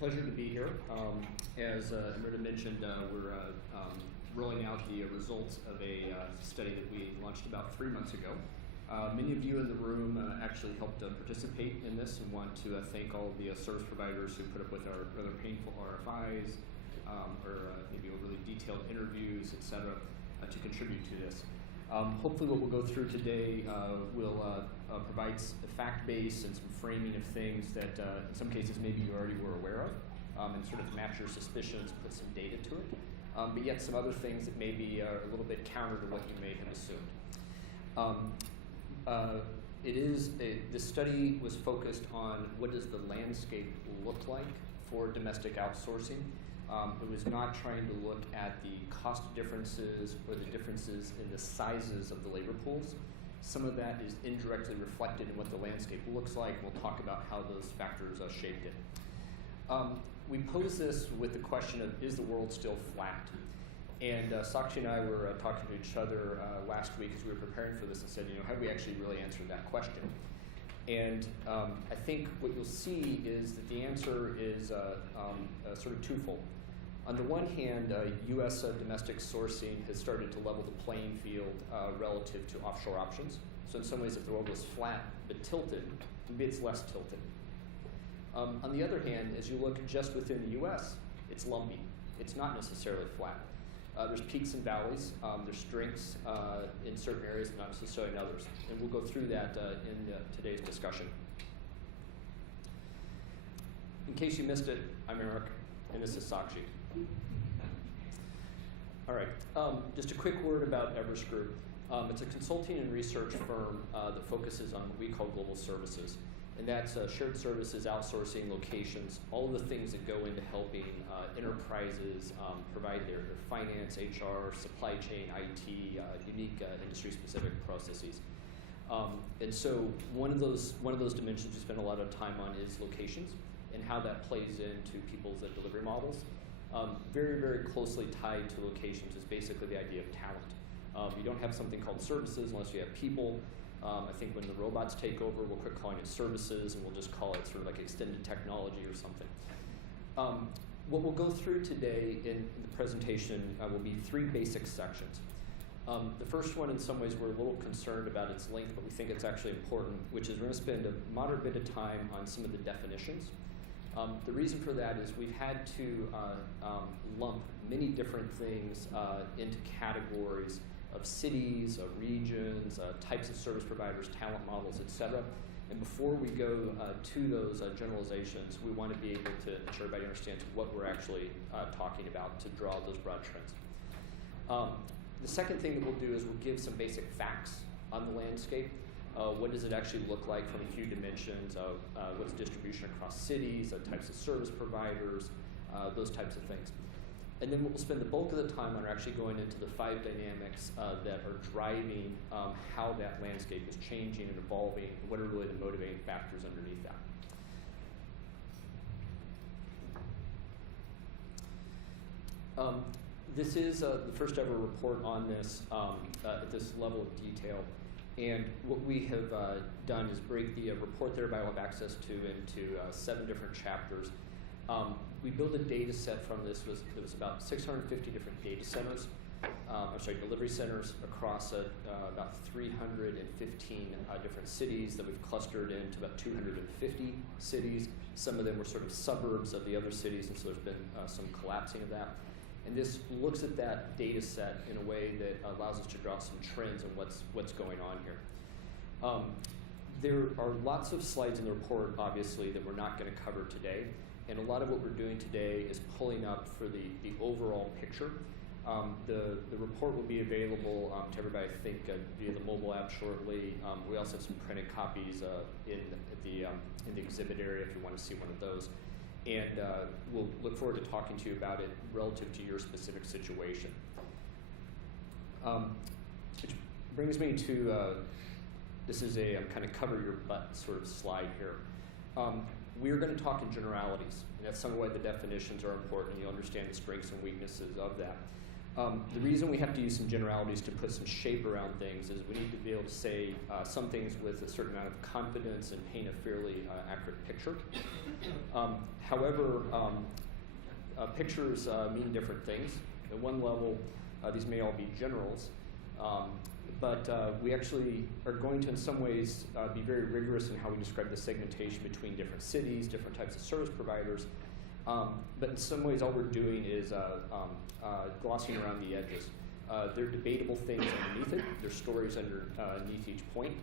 pleasure to be here. As Amrita mentioned, we're rolling out the results of a study that we launched about 3 months ago. Many of you in the room actually helped participate in this, and want to thank all the service providers who put up with our rather painful RFIs or maybe overly detailed interviews, et cetera, to contribute to this. Hopefully what we'll go through today will provide a fact base and some framing of things that in some cases maybe you already were aware of, and sort of match your suspicions, put some data to it, but yet some other things that maybe are a little bit counter to what you may have assumed. This study was focused on what does the landscape look like for domestic outsourcing. It was not trying to look at the cost differences or the differences in the sizes of the labor pools. Some of that is indirectly reflected in what the landscape looks like. We'll talk about how those factors shaped it. We posed this with the question of, is the world still flat? And Sakshi and I were talking to each other last week as we were preparing for this and said, have we actually really answered that question? And I think what you'll see is that the answer is sort of twofold. On the one hand, U.S. Domestic sourcing has started to level the playing field relative to offshore options. So in some ways, if the world was flat but tilted, maybe it's less tilted. On the other hand, as you look just within the U.S., it's lumpy. It's not necessarily flat. There's peaks and valleys. There's strengths in certain areas, but not necessarily in others. And we'll go through that in today's discussion. In case you missed it, I'm Eric, and this is Sakshi. All right, just a quick word about Everest Group. It's a consulting and research firm that focuses on what we call global services. And that's shared services, outsourcing, locations, all of the things that go into helping enterprises provide their finance, HR, supply chain, IT, unique industry-specific processes. And so one of those dimensions we spend a lot of time on is locations and how that plays into people's delivery models. Very, very closely tied to locations is basically the idea of talent. You don't have something called services unless you have people. I think when the robots take over, we'll quit calling it services, and we'll just call it sort of like extended technology or something. What we'll go through today in the presentation will be 3 basic sections. The first one, in some ways, we're a little concerned about its length, but we think it's actually important, which is we're going to spend a moderate bit of time on some of the definitions. The reason for that is we've had to lump many different things into categories of cities, regions, types of service providers, talent models, et cetera. And before we go to those generalizations, we want to be able to ensure everybody understands what we're actually talking about to draw those broad trends. The second thing that we'll do is we'll give some basic facts on the landscape. What does it actually look like from a few dimensions of what's distribution across cities, types of service providers, those types of things. And then what we'll spend the bulk of the time on are actually going into the 5 dynamics that are driving how that landscape is changing and evolving, and what are really the motivating factors underneath that. This is the first ever report on this at this level of detail. And what we have done is break the report that everybody will have access to into 7 different chapters. We built a data set from this. It was about 650 different data centers, delivery centers across about 315 different cities that we've clustered into about 250 cities. Some of them were sort of suburbs of the other cities, and so there's been some collapsing of that. And this looks at that data set in a way that allows us to draw some trends on what's going on here. There are lots of slides in the report, obviously, that we're not going to cover today. And a lot of what we're doing today is pulling up for the overall picture. The report will be available to everybody, I think, via the mobile app shortly. We also have some printed copies in the exhibit area if you want to see one of those. And we'll look forward to talking to you about it relative to your specific situation. Which brings me to, this is a kind of cover your butt sort of slide here. We're going to talk in generalities, and that's some of why the definitions are important. You'll understand the strengths and weaknesses of that. The reason we have to use some generalities to put some shape around things is we need to be able to say some things with a certain amount of confidence and paint a fairly accurate picture. However, pictures mean different things. At one level, these may all be generals, but we actually are going to, in some ways, be very rigorous in how we describe the segmentation between different cities, different types of service providers. But in some ways, all we're doing is glossing around the edges. There are debatable things underneath it. There's stories underneath each point.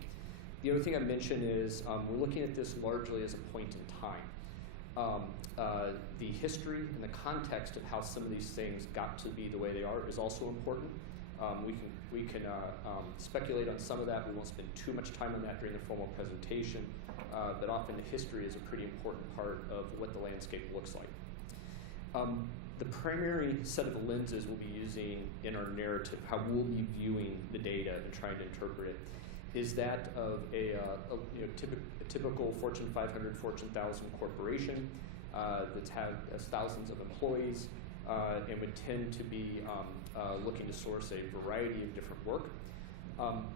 The other thing I mentioned is we're looking at this largely as a point in time. The history and the context of how some of these things got to be the way they are is also important. We can speculate on some of that. We won't spend too much time on that during the formal presentation, but often the history is a pretty important part of what the landscape looks like. The primary set of lenses we'll be using in our narrative, how we'll be viewing the data and trying to interpret it, is that of a typical Fortune 500, Fortune 1000 corporation that has thousands of employees and would tend to be looking to source a variety of different work.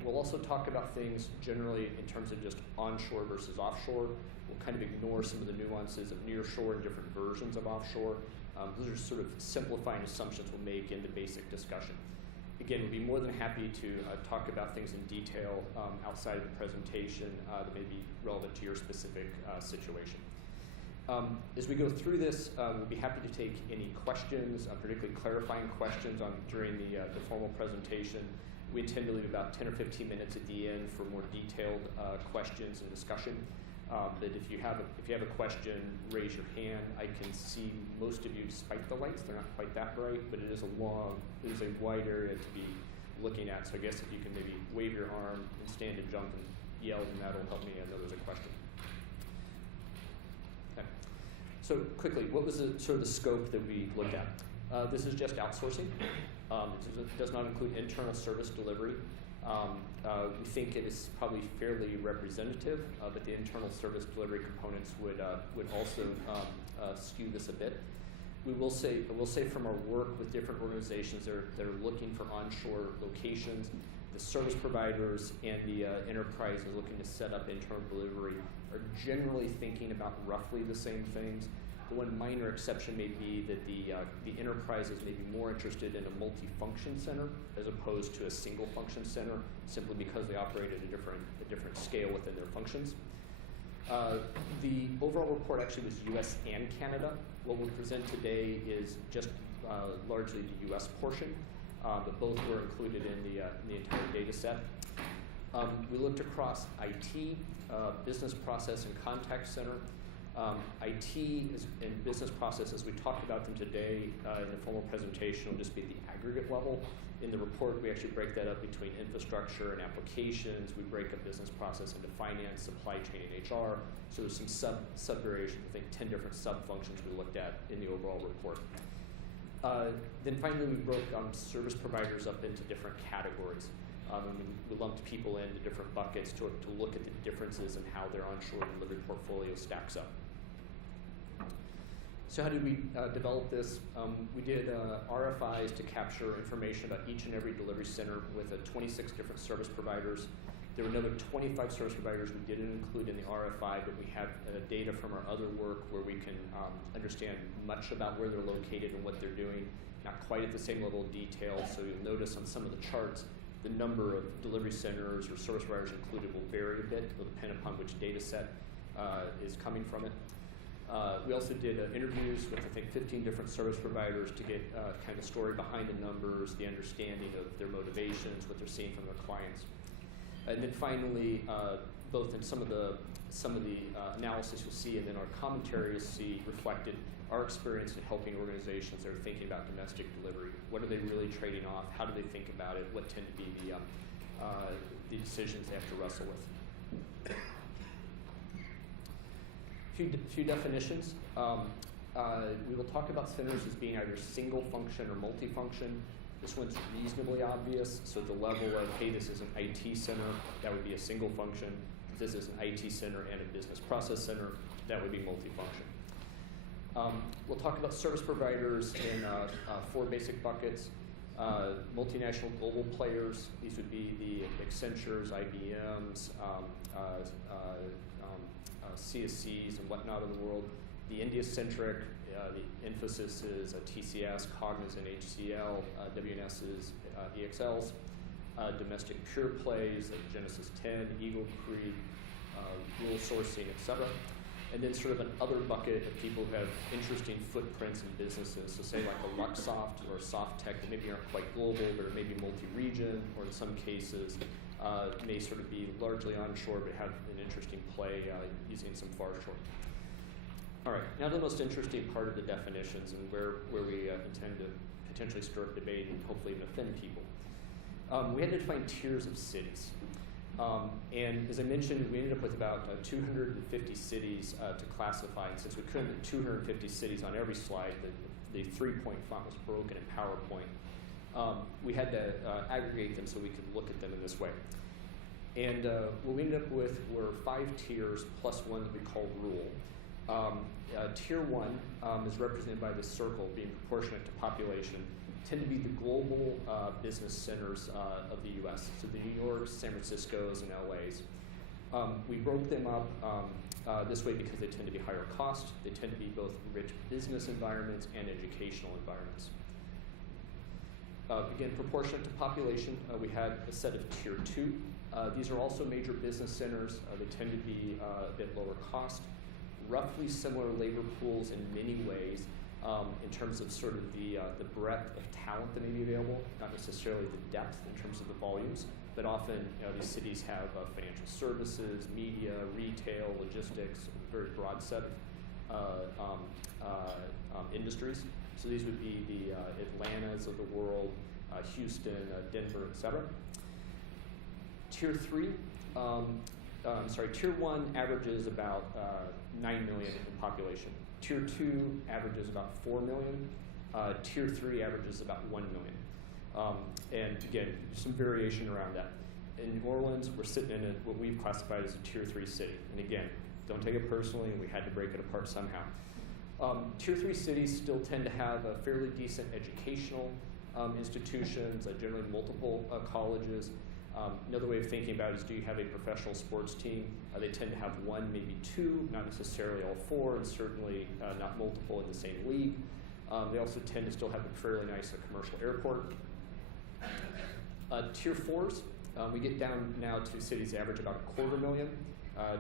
We'll also talk about things generally in terms of just onshore versus offshore. We'll kind of ignore some of the nuances of nearshore and different versions of offshore. Those are sort of simplifying assumptions we'll make in the basic discussion. Again, we'd be more than happy to talk about things in detail outside of the presentation that may be relevant to your specific situation. As we go through this, we'll be happy to take any questions, particularly clarifying questions during the formal presentation. We intend to leave about 10 or 15 minutes at the end for more detailed questions and discussion. But if you have a question, raise your hand. I can see most of you despite the lights. They're not quite that bright, but it is a wide area to be looking at. So I guess if you can maybe wave your arm and stand and jump and yell, then that'll help me know there's a question. Okay. So quickly, what was sort of the scope that we looked at? This is just outsourcing. It does not include internal service delivery. We think it is probably fairly representative, but the internal service delivery components would also skew this a bit. We'll say from our work with different organizations that are looking for onshore locations, the service providers and the enterprises looking to set up internal delivery are generally thinking about roughly the same things. The one minor exception may be that the enterprises may be more interested in a multi-function center as opposed to a single function center, simply because they operate at a different scale within their functions. The overall report actually was US and Canada. What we'll present today is just largely the US portion, but both were included in the entire data set. We looked across IT, business process and contact center. IT and business process, as we talked about them today in the formal presentation, will just be at the aggregate level. In the report, we actually break that up between infrastructure and applications. We break up business process into finance, supply chain, and HR. So there's some sub-variations, I think 10 different sub-functions we looked at in the overall report. Then finally, we broke service providers up into different categories. We lumped people into different buckets to look at the differences in how their onshore delivery portfolio stacks up. So how did we develop this? We did RFIs to capture information about each and every delivery center with 26 different service providers. There were another 25 service providers we didn't include in the RFI, but we have data from our other work where we can understand much about where they're located and what they're doing, not quite at the same level of detail. So you'll notice on some of the charts, the number of delivery centers or service providers included will vary a bit. It will depend upon which data set is coming from it. We also did interviews with, I think, 15 different service providers to get kind of the story behind the numbers, the understanding of their motivations, what they're seeing from their clients. And then finally, both in some of the analysis you'll see and then our commentary you'll see reflected our experience in helping organizations that are thinking about domestic delivery. What are they really trading off? How do they think about it? What tend to be the decisions they have to wrestle with? Few definitions. We will talk about centers as being either single function or multifunction. This one's reasonably obvious. So at the level of, hey, this is an IT center, that would be a single function. If this is an IT center and a business process center, that would be multifunction. We'll talk about service providers in 4 basic buckets. Multinational global players, these would be the Accentures, IBMs, CSCs and whatnot in the world. The India-centric, the emphasis is TCS, Cognizant, HCL, WNSs, EXLs. Domestic pure plays like Genesis 10, Eagle Creek, rule sourcing, etc. And then sort of an other bucket of people who have interesting footprints in businesses. So say like a Luxoft or a Softtech that maybe aren't quite global, but are maybe multi-region, or in some cases may sort of be largely onshore, but have an interesting play using some farshore. All right, now to the most interesting part of the definitions and where we intend to potentially stir up debate and hopefully even offend people. We had to define tiers of cities. And as I mentioned, we ended up with about 250 cities to classify. And since we couldn't have 250 cities on every slide, the 3-point font was broken in PowerPoint. We had to aggregate them so we could look at them in this way. And what we ended up with were 5 tiers plus one that we call rule. Tier 1 is represented by the circle being proportionate to population. Tend to be the global business centers of the U.S., so the New Yorks, San Franciscos, and LAs. We broke them up this way because they tend to be higher cost. They tend to be both rich business environments and educational environments. Again, proportionate to population, we had a set of Tier 2. These are also major business centers. They tend to be a bit lower cost. Roughly similar labor pools in many ways. In terms of sort of the breadth of talent that may be available, not necessarily the depth in terms of the volumes, but often these cities have financial services, media, retail, logistics, a very broad set of industries. So these would be the Atlantas of the world, Houston, Denver, et cetera. Tier 3, Tier 1 averages about 9 million in population. Tier 2 averages about 4 million. Tier 3 averages about 1 million. And again, some variation around that. In New Orleans, we're sitting in what we've classified as a Tier 3 city. And again, don't take it personally, we had to break it apart somehow. Tier 3 cities still tend to have a fairly decent educational institutions, generally multiple colleges. Another way of thinking about it is, do you have a professional sports team? They tend to have 1, maybe 2, not necessarily all 4, and certainly not multiple in the same league. They also tend to still have a fairly nice commercial airport. Tier 4s, we get down now to cities that average about 250,000.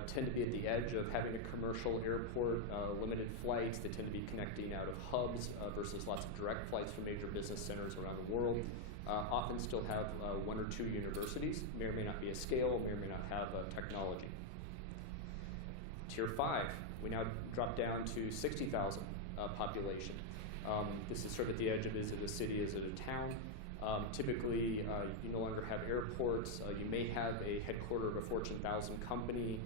Tend to be at the edge of having a commercial airport, limited flights. They tend to be connecting out of hubs versus lots of direct flights from major business centers around the world. Often still have 1 or 2 universities, may or may not be a scale, may or may not have technology. Tier 5, we now drop down to 60,000 population. This is sort of at the edge of, is it a city, is it a town? Typically, you no longer have airports. You may have a headquarter of a Fortune 1000 company,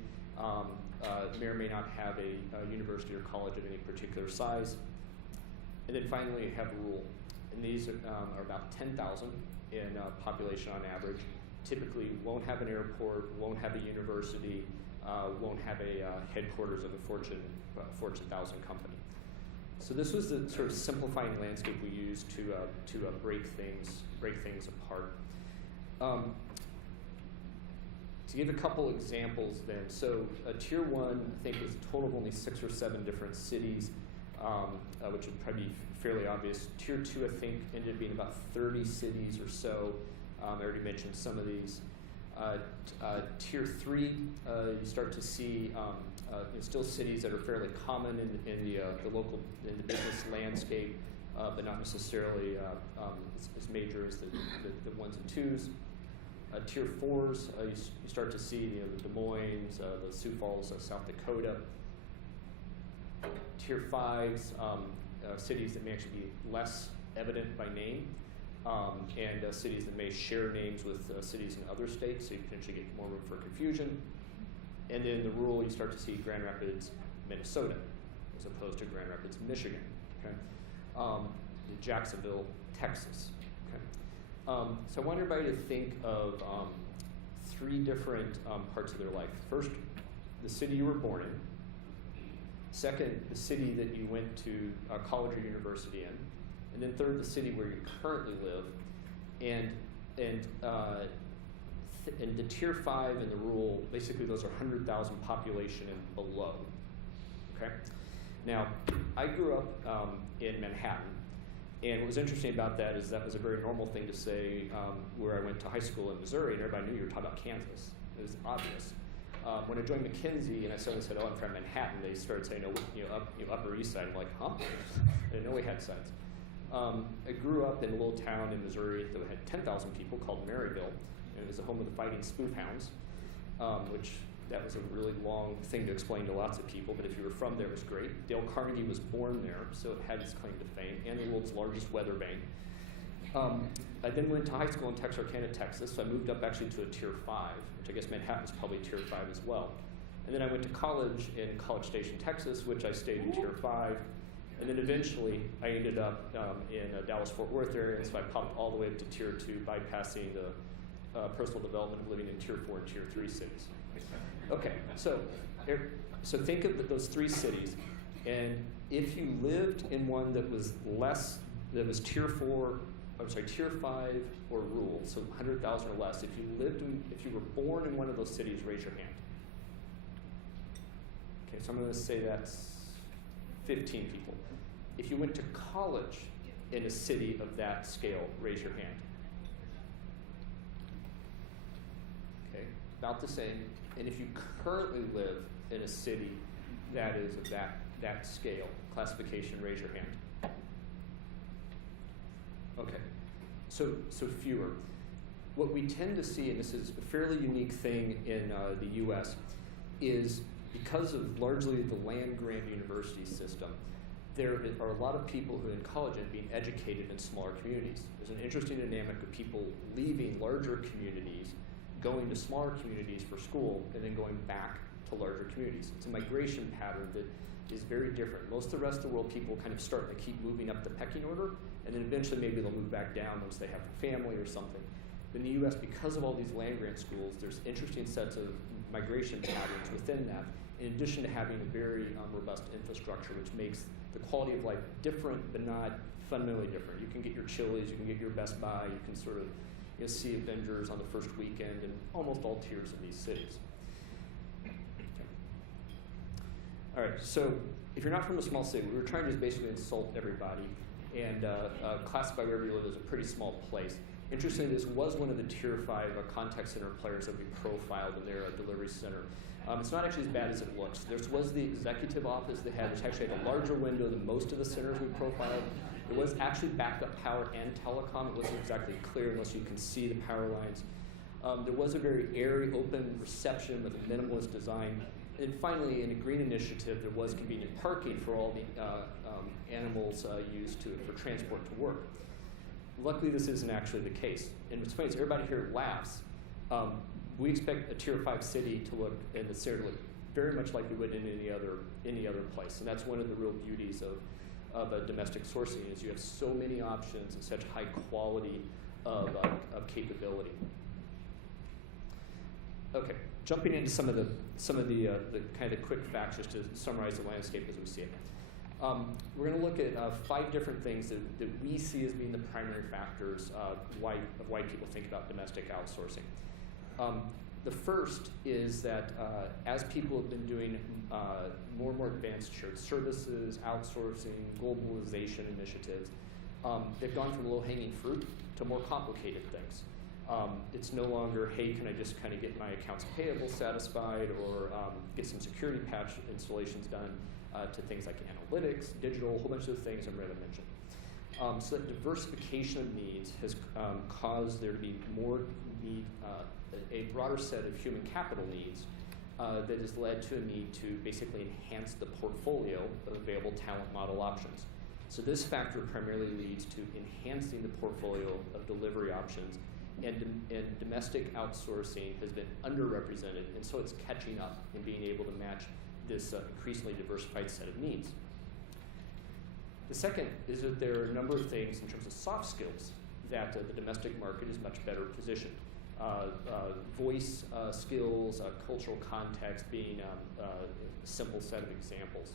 may or may not have a university or college of any particular size. And then finally, you have rural. And these are about 10,000 in population on average. Typically won't have an airport, won't have a university, won't have a headquarters of a Fortune 1000 company. So this was the sort of simplifying landscape we used to break things apart. To give a couple examples then, so Tier 1, I think, was a total of only 6 or 7 different cities, which would probably be fairly obvious. Tier 2, I think, ended up being about 30 cities or so. I already mentioned some of these. Tier 3, you start to see still cities that are fairly common in the business landscape, but not necessarily as major as the 1s and 2s. Tier 4s, you start to see the Des Moines, the Sioux Falls, South Dakota. Tier 5s, cities that may actually be less evident by name, and cities that may share names with cities in other states, so you potentially get more room for confusion. And then the rural, you start to see Grand Rapids, Minnesota, as opposed to Grand Rapids, Michigan. Okay? Jacksonville, Texas. Okay? So I want everybody to think of 3 different parts of their life. First, the city you were born in. Second, the city that you went to college or university in. And then third, the city where you currently live. And the tier 5 and the rural, basically those are 100,000 population and below. Okay. Now, I grew up in Manhattan, and what was interesting about that is that was a very normal thing to say where I went to high school in Missouri, and everybody knew you were talking about Kansas. It was obvious. When I joined McKinsey and I suddenly said, "Oh, I'm from Manhattan," they started saying, Upper East Side. I'm like, huh? I didn't know we had sides. I grew up in a little town in Missouri that had 10,000 people called Maryville, and it was the home of the Fighting Spoof Hounds, which that was a really long thing to explain to lots of people, but if you were from there, it was great. Dale Carnegie was born there, so it had its claim to fame, and the world's largest weather vane. I then went to high school in Texarkana, Texas, so I moved up actually to a tier 5, which I guess Manhattan's probably tier 5 as well. And then I went to college in College Station, Texas, which I stayed in tier 5. And then eventually I ended up in the Dallas-Fort Worth area, and so I popped all the way up to tier 2, bypassing the personal development of living in tier 4 and tier 3 cities. Okay, so think of those 3 cities, and if you lived in one that was tier 5 or rural, so 100,000 or less, if you were born in one of those cities, raise your hand. Okay, so I'm going to say that's 15 people. If you went to college in a city of that scale, raise your hand. Okay, about the same. And if you currently live in a city that is of that scale, classification, raise your hand. Okay, so fewer. What we tend to see, and this is a fairly unique thing in the US, is because of largely the land-grant university system, there are a lot of people who in college are being educated in smaller communities. There's an interesting dynamic of people leaving larger communities, going to smaller communities for school, and then going back to larger communities. It's a migration pattern that is very different. Most of the rest of the world, people kind of start to keep moving up the pecking order, and then eventually maybe they'll move back down once they have a family or something. In the US, because of all these land-grant schools, there's interesting sets of migration patterns within that, in addition to having a very robust infrastructure, which makes the quality of life different, but not fundamentally different. You can get your Chili's, you can get your Best Buy, you can sort of see Avengers on the first weekend in almost all tiers of these cities. Okay. All right, so if you're not from a small city, we were trying to just basically insult everybody and classify wherever you live as a pretty small place. Interestingly, this was one of the tier 5 contact center players that we profiled in their delivery center. It's not actually as bad as it looks. There was the executive office which actually had a larger window than most of the centers we profiled. It was actually backup power and telecom. It wasn't exactly clear unless you can see the power lines. There was a very airy, open reception with a minimalist design. And finally, in a green initiative, there was convenient parking for all the animals used for transport to work. Luckily, this isn't actually the case. And what's funny is everybody here laughs. We expect a tier 5 city to look in the city to look very much like we would in any other place, and that's one of the real beauties of a domestic sourcing is you have so many options and such high quality of capability. Okay, jumping into some of the kind of quick facts just to summarize the landscape as we see it. We're going to look at 5 different things that we see as being the primary factors of why people think about domestic outsourcing. The first is that as people have been doing more and more advanced shared services, outsourcing, globalization initiatives, they've gone from low-hanging fruit to more complicated things. It's no longer, hey, can I just kind of get my accounts payable satisfied or get some security patch installations done to things like analytics, digital, a whole bunch of things I'm going to mention. So that diversification of needs has caused there to be more need, a broader set of human capital needs that has led to a need to basically enhance the portfolio of available talent model options. So this factor primarily leads to enhancing the portfolio of delivery options, and domestic outsourcing has been underrepresented, and so it's catching up in being able to match this increasingly diversified set of needs. The second is that there are a number of things in terms of soft skills that the domestic market is much better positioned. Voice skills, cultural context being a simple set of examples.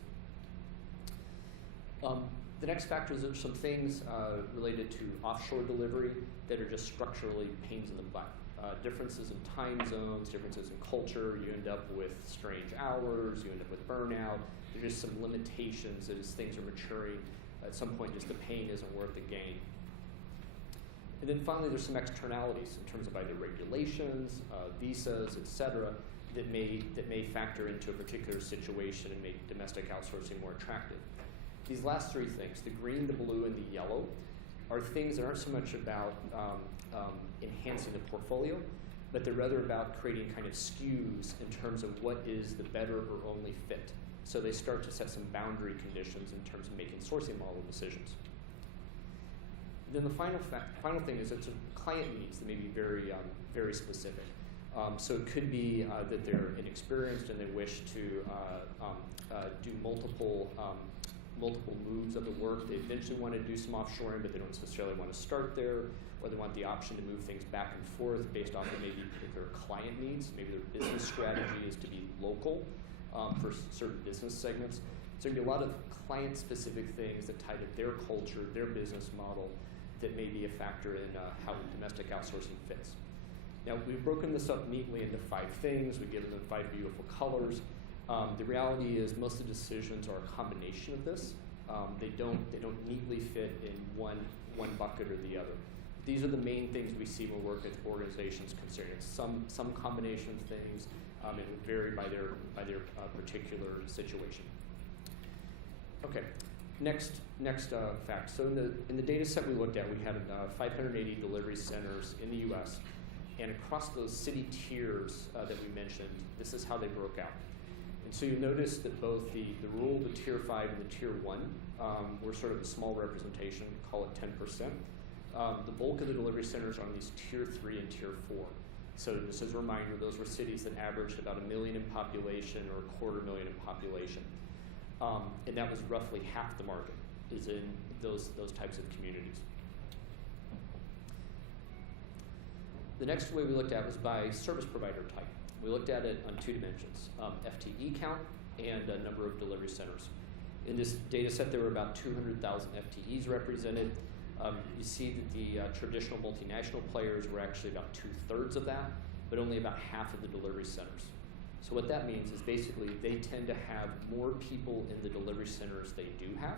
The next factors are some things related to offshore delivery that are just structurally pains in the butt. Differences in time zones, differences in culture, you end up with strange hours, you end up with burnout. There's just some limitations that as things are maturing, at some point just the pain isn't worth the gain. And then finally, there's some externalities in terms of either regulations, visas, et cetera, that may factor into a particular situation and make domestic outsourcing more attractive. These last three things, the green, the blue, and the yellow, are things that aren't so much about enhancing the portfolio, but they're rather about creating kind of skews in terms of what is the better or only fit. So they start to set some boundary conditions in terms of making sourcing model decisions. Then the final thing is that client needs that may be very, very specific. So it could be that they're inexperienced and they wish to do multiple moves of the work. They eventually want to do some offshoring, but they don't necessarily want to start there, or they want the option to move things back and forth based on maybe particular client needs. Maybe their business strategy is to be local for certain business segments. So there'd be a lot of client-specific things that tie to their culture, their business model, that may be a factor in how domestic outsourcing fits. Now, we've broken this up neatly into 5 things. We've given them 5 beautiful colors. The reality is most of the decisions are a combination of this. They don't neatly fit in one bucket or the other. These are the main things we see when we work with organizations considering some combination of things. It would vary by their particular situation. Okay, next fact. So in the data set we looked at, we had 580 delivery centers in the U.S. And across those city tiers that we mentioned, this is how they broke out. And so you notice that both the rural, the tier 5, and the tier 1 were sort of a small representation, call it 10%. The bulk of the delivery centers are on these tier 3 and tier 4. So just as a reminder, those were cities that averaged about 1 million in population or 250,000 in population. And that was roughly half the market is in those types of communities. The next way we looked at was by service provider type. We looked at it on 2 dimensions, FTE count and number of delivery centers. In this data set, there were about 200,000 FTEs represented. You see that the traditional multinational players were actually about 2/3 of that, but only about half of the delivery centers. So what that means is basically they tend to have more people in the delivery centers they do have,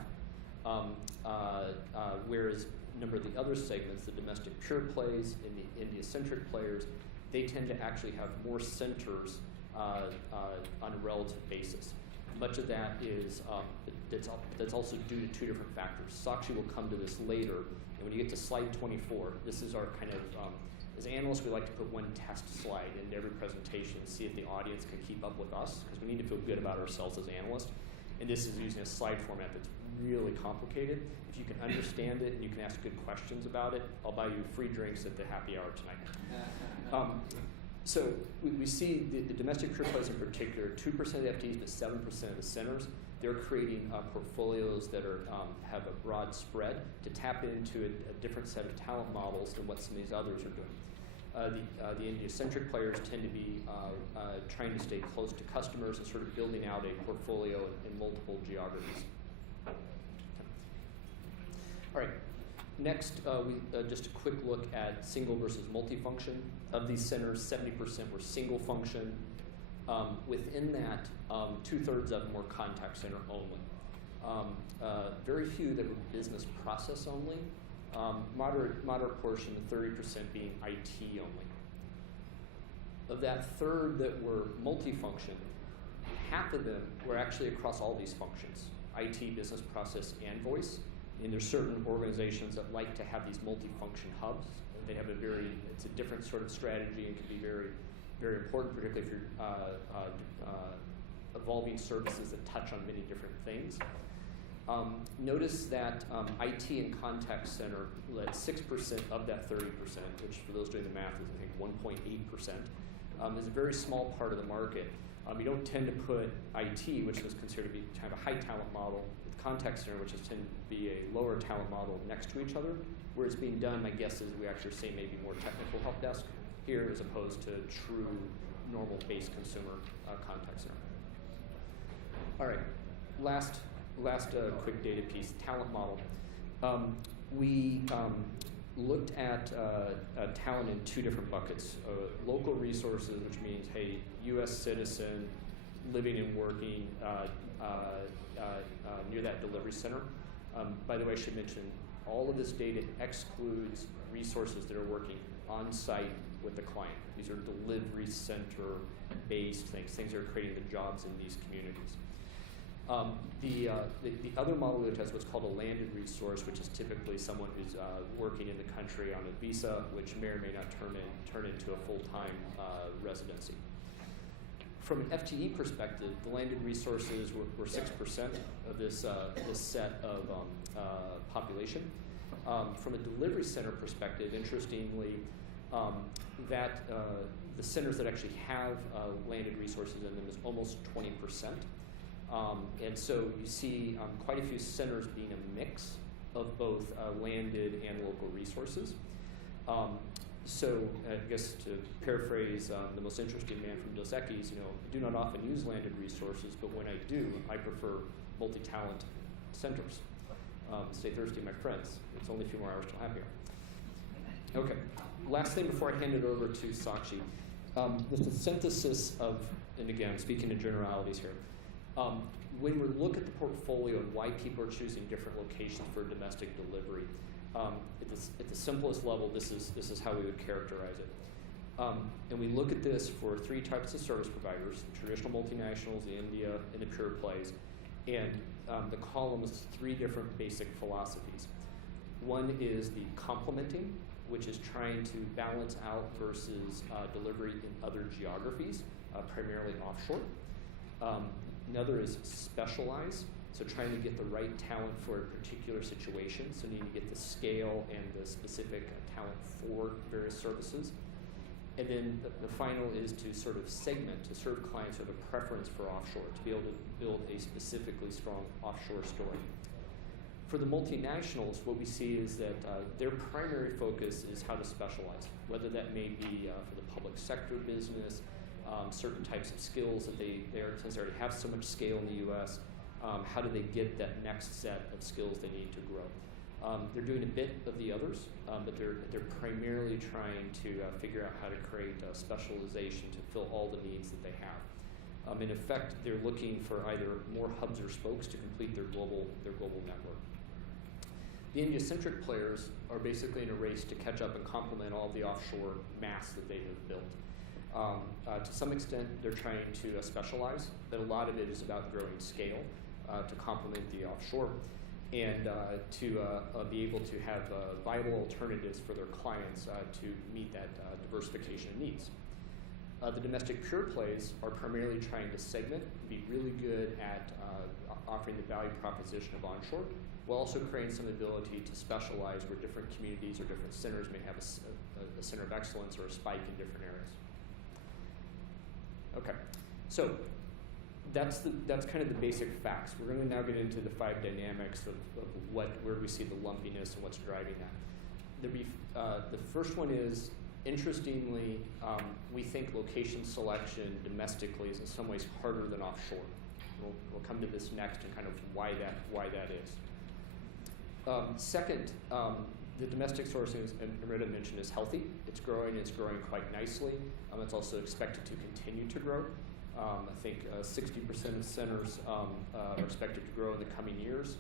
whereas a number of the other segments, the domestic pure plays and the India-centric players, they tend to actually have more centers on a relative basis. Much of that is that's also due to 2 different factors. Sakshi will come to this later, and when you get to slide 24, this is our kind of, as analysts, we like to put one test slide into every presentation and see if the audience can keep up with us, because we need to feel good about ourselves as analysts. And this is using a slide format that's really complicated. If you can understand it and you can ask good questions about it, I'll buy you free drinks at the happy hour tonight. So we see the domestic pure plays in particular, 2% of the FTEs, but 7% of the centers. They're creating portfolios that have a broad spread to tap into a different set of talent models than what some of these others are doing. The India-centric players tend to be trying to stay close to customers and sort of building out a portfolio in multiple geographies. All right. Next, just a quick look at single versus multifunction. Of these centers, 70% were single function. Within that, 2/3 of them were contact center only. Very few that were business process only. Moderate portion, 30% being IT only. Of that third that were multifunction, half of them were actually across all these functions, IT, business process, and voice. And there's certain organizations that like to have these multifunction hubs. They have it's a different sort of strategy and can be very, very important, particularly if you're evolving services that touch on many different things. Notice that IT and contact center led 6% of that 30%, which for those doing the math is I think 1.8%. Is a very small part of the market. You don't tend to put IT, which is considered to be kind of a high talent model, with contact center, which is tend to be a lower talent model next to each other. Where it's being done, my guess is we actually see maybe more technical help desk here as opposed to true normal base consumer contact center. All right, last last quick data piece, talent model. We looked at talent in two different buckets. Local resources, which means, hey, U.S. citizen living and working near that delivery center. By the way, I should mention, all of this data excludes resources that are working on site with the client. These are delivery center based things that are creating the jobs in these communities. The other model we test what's called a landed resource, which is typically someone who's working in the country on a visa, which may or may not turn into a full-time residency. From an FTE perspective, the landed resources were 6% of this set of population. From a delivery center perspective, interestingly, the centers that actually have landed resources in them is almost 20%. And so you see quite a few centers being a mix of both landed and local resources. So I guess to paraphrase the most interesting man from Dos Equis, I do not often use landed resources, but when I do, I prefer multi-talent centers. Stay thirsty, my friends. It's only a few more hours till happy hour. Okay, last thing before I hand it over to Sakshi. Just a synthesis of, and again, I'm speaking in generalities here. When we look at the portfolio and why people are choosing different locations for domestic delivery, at the simplest level, this is how we would characterize it. And we look at this for three types of service providers: the traditional multinationals, the India, and the pure plays. And the column is three different basic philosophies. One is the complementing, which is trying to balance out versus delivery in other geographies, primarily offshore. Another is specialize, so trying to get the right talent for a particular situation, so needing to get the scale and the specific talent for various services. And then the final is to sort of segment, to serve clients with a preference for offshore, to be able to build a specifically strong offshore story. For the multinationals, what we see is that their primary focus is how to specialize, whether that may be for the public sector business, certain types of skills that since they already have so much scale in the U.S., how do they get that next set of skills they need to grow? They're doing a bit of the others, but they're primarily trying to figure out how to create specialization to fill all the needs that they have. In effect, they're looking for either more hubs or spokes to complete their global network. The India-centric players are basically in a race to catch up and complement all the offshore mass that they have built. To some extent, they're trying to specialize, but a lot of it is about growing scale to complement the offshore and to be able to have viable alternatives for their clients to meet that diversification of needs. The domestic pure plays are primarily trying to segment, be really good at offering the value proposition of onshore, while also creating some ability to specialize where different communities or different centers may have a center of excellence or a spike in different areas. Okay, so that's kind of the basic facts. We're going to now get into the five dynamics of where we see the lumpiness and what's driving that. The first one is, interestingly, we think location selection domestically is in some ways harder than offshore. We'll come to this next and kind of why that is. Second, the domestic sourcing, as Amrita mentioned, is healthy. It's growing quite nicely. It's also expected to continue to grow. I think 60% of centers are expected to grow in the coming years.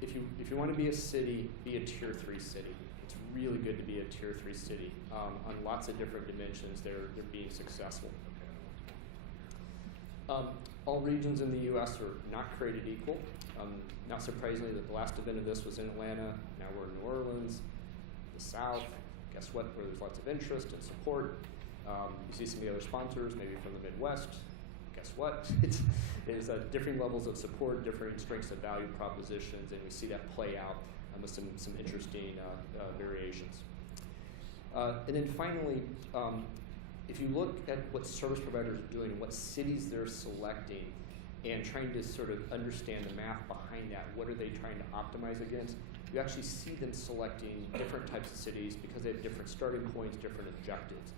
If you want to be a city, be a tier 3 city. It's really good to be a tier 3 city. On lots of different dimensions, they're being successful. All regions in the U.S. are not created equal. Not surprisingly, the last event of this was in Atlanta. Now we're in New Orleans, the South. Guess what? Where there's lots of interest and support. You see some of the other sponsors, maybe from the Midwest. Guess what? There's differing levels of support, differing strengths of value propositions, and we see that play out with some interesting variations. And then finally, if you look at what service providers are doing, what cities they're selecting, and trying to sort of understand the math behind that, what are they trying to optimize against, you actually see them selecting different types of cities because they have different starting points, different objectives.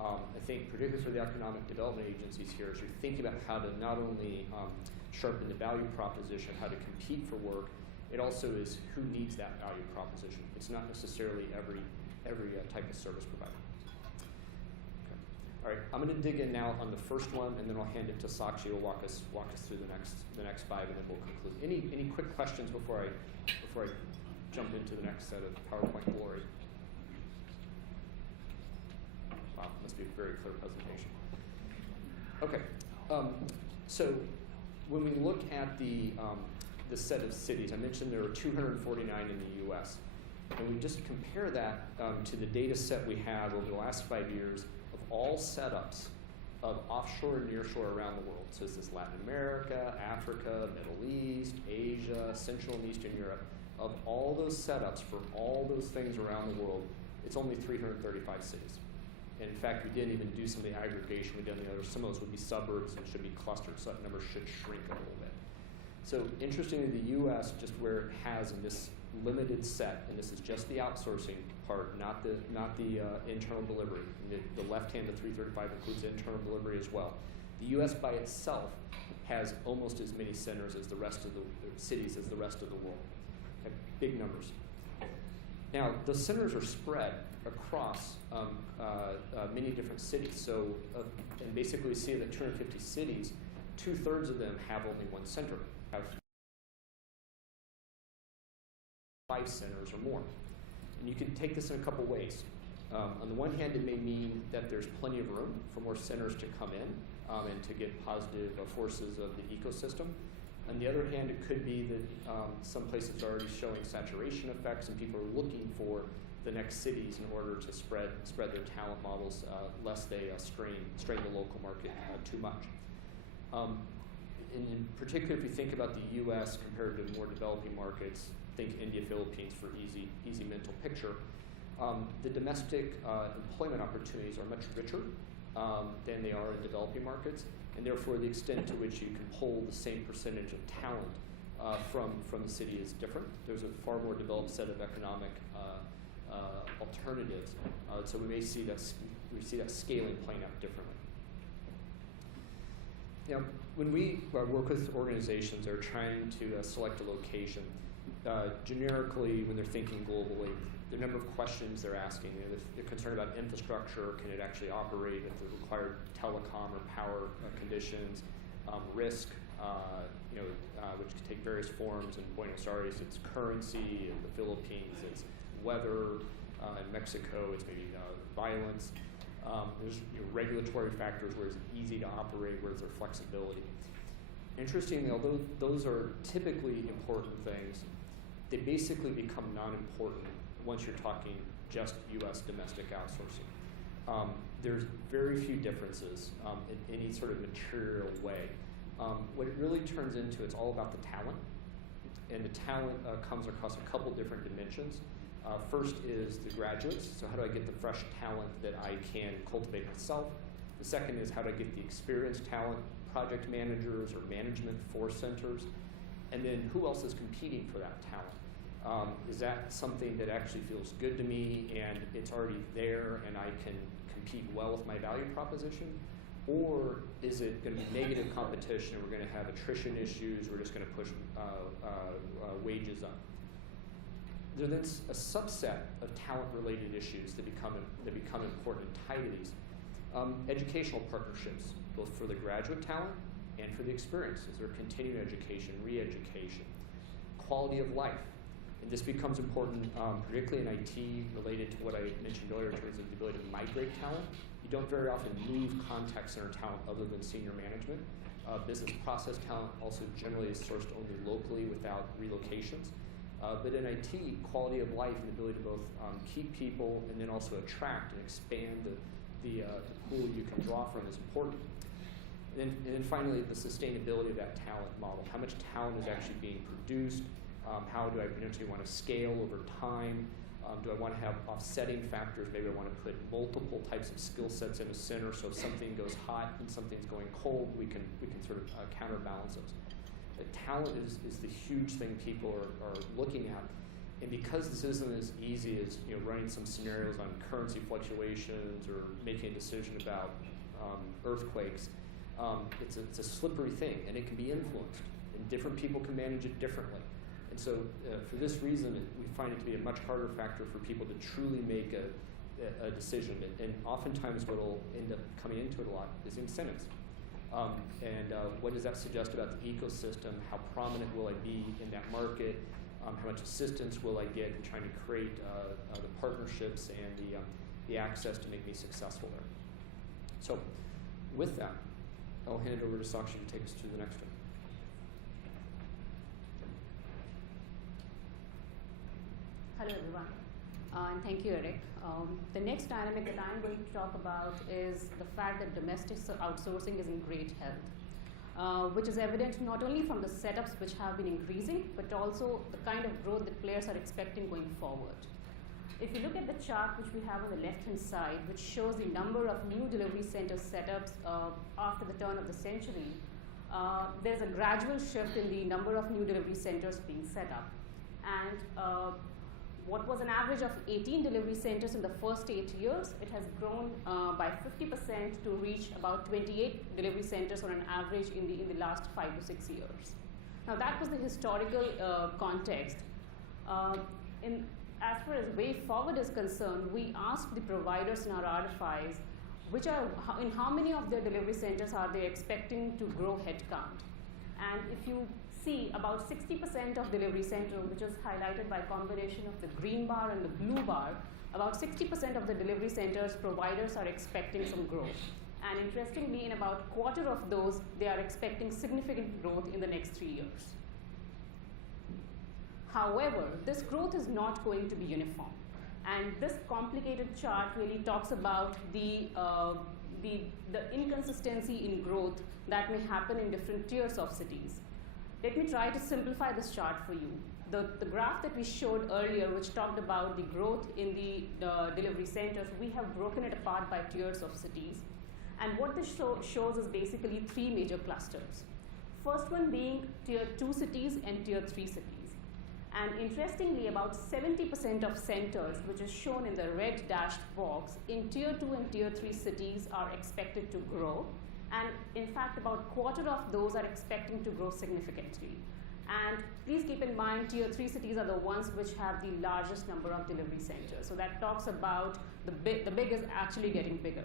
I think particularly for the economic development agencies here, as you're thinking about how to not only sharpen the value proposition, how to compete for work. It also is who needs that value proposition. It's not necessarily every type of service provider. Okay. All right, I'm going to dig in now on the first one, and then I'll hand it to Sakshi, who will walk us through the next five, and then we'll conclude. Any quick questions before I jump into the next set of PowerPoint glory? Wow, must be a very clear presentation. Okay, so when we look at the set of cities, I mentioned there are 249 in the U.S., and we just compare that to the data set we have over the last 5 years of all setups of offshore and nearshore around the world. So this is Latin America, Africa, Middle East, Asia, Central and Eastern Europe. Of all those setups for all those things around the world, it's only 335 cities. And in fact, we didn't even do some of the aggregation we've done the others. Some of those would be suburbs and should be clustered, so that number should shrink a little bit. So interestingly, the U.S., just where it has in this limited set, and this is just the outsourcing part, not the internal delivery. The left hand of 335 includes internal delivery as well. The U.S. by itself has almost as many centers as the rest of the cities as the rest of the world. Okay, big numbers. Now, the centers are spread across many different cities. So, and basically we see that 250 cities, 2/3 of them have only one center, have 5 centers or more. And you can take this in a couple ways. On the one hand, it may mean that there's plenty of room for more centers to come in and to get positive forces of the ecosystem. On the other hand, it could be that some places are already showing saturation effects and people are looking for the next cities in order to spread their talent models lest they strain the local market too much. In particular, if you think about the U.S. compared to more developing markets, think India, Philippines for easy mental picture. The domestic employment opportunities are much richer than they are in developing markets, and therefore the extent to which you can pull the same percentage of talent from the city is different. There's a far more developed set of economic alternatives, so we see that scaling playing out differently. Now, when we work with organizations that are trying to select a location, generically, when they're thinking globally, the number of questions they're asking, they're concerned about infrastructure, can it actually operate with the required telecom or power conditions, risk, which could take various forms. In Buenos Aires, it's currency. In the Philippines, it's weather. In Mexico, it's maybe violence. There's regulatory factors where it's easy to operate, where there's flexibility. Interestingly, although those are typically important things, they basically become non-important once you're talking just U.S. domestic outsourcing. There's very few differences in any sort of material way. What it really turns into, it's all about the talent. And the talent comes across a couple different dimensions. First is the graduates. So how do I get the fresh talent that I can cultivate myself? The second is how do I get the experienced talent, project managers or management for centers? And then who else is competing for that talent? Is that something that actually feels good to me and it's already there and I can compete well with my value proposition? Or is it going to be negative competition and we're going to have attrition issues, we're just going to push wages up? There's then a subset of talent-related issues that become important and tied to these. Educational partnerships, both for the graduate talent and for the experience. Is there continuing education, re-education, quality of life? And this becomes important, particularly in IT, related to what I mentioned earlier in terms of the ability to migrate talent. You don't very often move contact center talent other than senior management. Business process talent also generally is sourced only locally without relocations. But in IT, quality of life and the ability to both keep people and then also attract and expand the pool you can draw from is important. And then finally, the sustainability of that talent model. How much talent is actually being produced? How do I potentially want to scale over time? Do I want to have offsetting factors? Maybe I want to put multiple types of skill sets in a center, so if something goes hot and something's going cold, we can sort of counterbalance those. Talent is the huge thing people are looking at, and because this isn't as easy as running some scenarios on currency fluctuations or making a decision about earthquakes, It's a slippery thing, and it can be influenced, and different people can manage it differently. And so for this reason, we find it to be a much harder factor for people to truly make a decision. And oftentimes what will end up coming into it a lot is incentives. What does that suggest about the ecosystem? How prominent will I be in that market? How much assistance will I get in trying to create the partnerships and the access to make me successful there? So with that, I'll hand it over to Sakshi to take us through the next one. Hello everyone, and thank you, Eric. The next dynamic that I'm going to talk about is the fact that domestic outsourcing is in great health, which is evident not only from the setups which have been increasing, but also the kind of growth that players are expecting going forward. If you look at the chart which we have on the left-hand side, which shows the number of new delivery center setups after the turn of the century, there's a gradual shift in the number of new delivery centers being set up. And what was an average of 18 delivery centers in the first 8 years, it has grown by 50% to reach about 28 delivery centers on an average in the last 5 to 6 years. Now that was the historical context. As far as way forward is concerned, we asked the providers in our RFIs in how many of their delivery centers are they expecting to grow headcount. And if you see, about 60% of delivery center, which is highlighted by a combination of the green bar and the blue bar, about 60% of the delivery centers providers are expecting some growth. And interestingly, in about a quarter of those, they are expecting significant growth in the next 3 years. However, this growth is not going to be uniform. And this complicated chart really talks about the inconsistency in growth that may happen in different tiers of cities. Let me try to simplify this chart for you. The graph that we showed earlier, which talked about the growth in the delivery centers, we have broken it apart by tiers of cities. And what this shows is basically 3 major clusters. First one being tier 2 cities and tier 3 cities. And interestingly, about 70% of centers, which is shown in the red dashed box, in tier 2 and tier 3 cities are expected to grow. And in fact, about a quarter of those are expecting to grow significantly. And please keep in mind, tier 3 cities are the ones which have the largest number of delivery centers. So that talks about the big is actually getting bigger.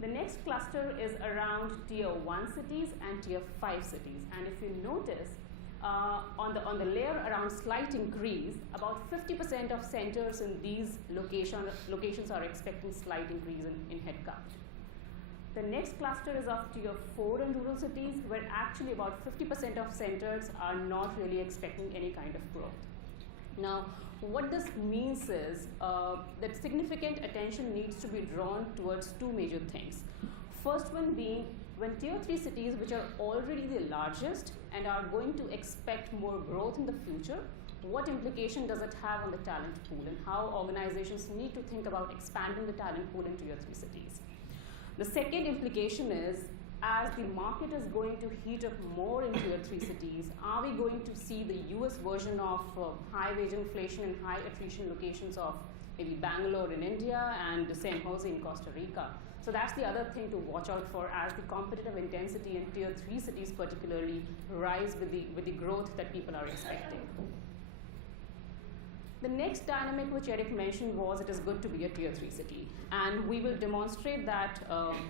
The next cluster is around tier 1 cities and tier 5 cities. And if you notice, on the layer around slight increase, about 50% of centers in these locations are expecting slight increase in headcount. The next cluster is of tier 4 and rural cities, where actually about 50% of centers are not really expecting any kind of growth. Now, what this means is that significant attention needs to be drawn towards 2 major things. First one being, when tier 3 cities, which are already the largest and are going to expect more growth in the future, what implication does it have on the talent pool, and how organizations need to think about expanding the talent pool in tier 3 cities. The second implication is, as the market is going to heat up more in tier 3 cities, are we going to see the US version of high wage inflation and high attrition locations of maybe Bangalore in India and San Jose in Costa Rica? So that's the other thing to watch out for as the competitive intensity in tier 3 cities particularly rise with the growth that people are expecting. The next dynamic which Eric mentioned was it is good to be a tier 3 city. And we will demonstrate that